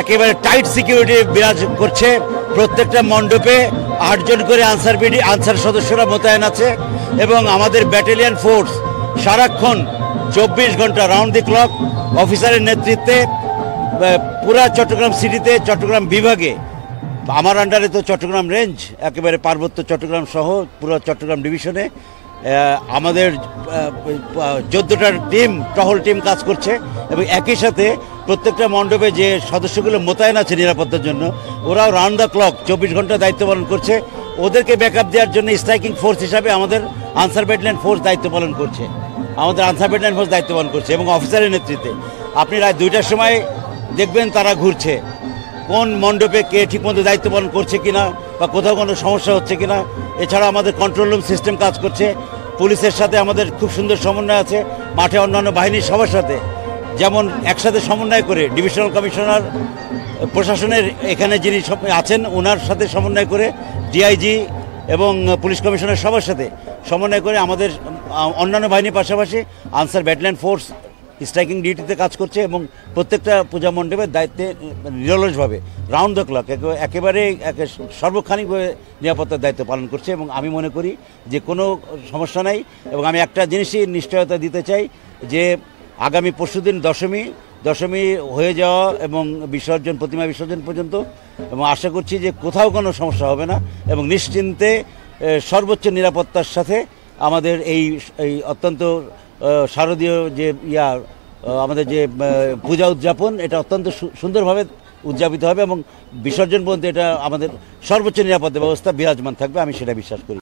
একেবারে tight security বিরাজ করছে। প্রত্যেকটা মণ্ডপে 8 জন করে আনসার সদস্যরা মোতায়েন আছে এবং আমাদের ব্যাটালিয়ন ফোর্স সারাক্ষণ 24 ঘন্টা রাউন্ড দি ক্লক অফিসারের নেতৃত্বে পুরা চট্টগ্রাম সিটিতে, চট্টগ্রাম বিভাগে, আমার আন্ডারে তো চট্টগ্রাম রেঞ্জ, একেবারে পার্বত্য চট্টগ্রাম সহ পুরো চট্টগ্রাম ডিভিশনে আমাদের 14টা টিম, টহল টিম কাজ করছে এবং একই সাথে প্রত্যেকটা মণ্ডপে যে সদস্যগুলো মোতায়েন আছে নিরাপত্তার জন্য, ওরাও রাউন্ড দ্য ক্লক 24 ঘন্টা দায়িত্ব পালন করছে। ওদেরকে ব্যাকআপ দেওয়ার জন্য স্ট্রাইকিং ফোর্স হিসাবে আমাদের আনসার ব্যাটালিয়ন ফোর্স দায়িত্ব পালন করছে, এবং অফিসারের নেতৃত্বে আপনি রাত 2টার সময় দেখবেন তারা ঘুরছে কোন মণ্ডপে কে ঠিকমতো দায়িত্ব পালন করছে কিনা বা কোথাও কোনো সমস্যা হচ্ছে কিনা। এছাড়া আমাদের কন্ট্রোল রুম সিস্টেম কাজ করছে, পুলিশের সাথে আমাদের খুব সুন্দর সমন্বয় আছে, মাঠে অন্যান্য বাহিনীর সবার সাথে যেমন একসাথে সমন্বয় করে ডিভিশনাল কমিশনার, প্রশাসনের এখানে যিনি আছেন ওনার সাথে সমন্বয় করে, ডিআইজি এবং পুলিশ কমিশনার সবার সাথে সমন্বয় করে আমাদের অন্যান্য বাহিনীর পাশাপাশি আনসার ব্যাটালিয়ন ফোর্স স্ট্রাইকিং ডিউটিতে কাজ করছে এবং প্রত্যেকটা পূজা মণ্ডপের দায়িত্বে নিরলসভাবে রাউন্ড দ্য ক্লক একেবারে সর্বক্ষণিকভাবে নিরাপত্তার দায়িত্ব পালন করছে। এবং আমি মনে করি যে কোনো সমস্যা নাই। এবং আমি একটা জিনিসই নিশ্চয়তা দিতে চাই যে আগামী পরশুদিন দশমী হয়ে যাওয়া এবং প্রতিমা বিসর্জন পর্যন্ত, এবং আশা করছি যে কোথাও কোনো সমস্যা হবে না এবং নিশ্চিন্তে সর্বোচ্চ নিরাপত্তার সাথে আমাদের এই অত্যন্ত শারদীয় যে আমাদের যে পূজা উদযাপন, এটা অত্যন্ত সুন্দরভাবে উদযাপিত হবে এবং বিসর্জন পর্যন্ত এটা আমাদের সর্বোচ্চ নিরাপত্তা ব্যবস্থা বিরাজমান থাকবে, আমি সেটা বিশ্বাস করি।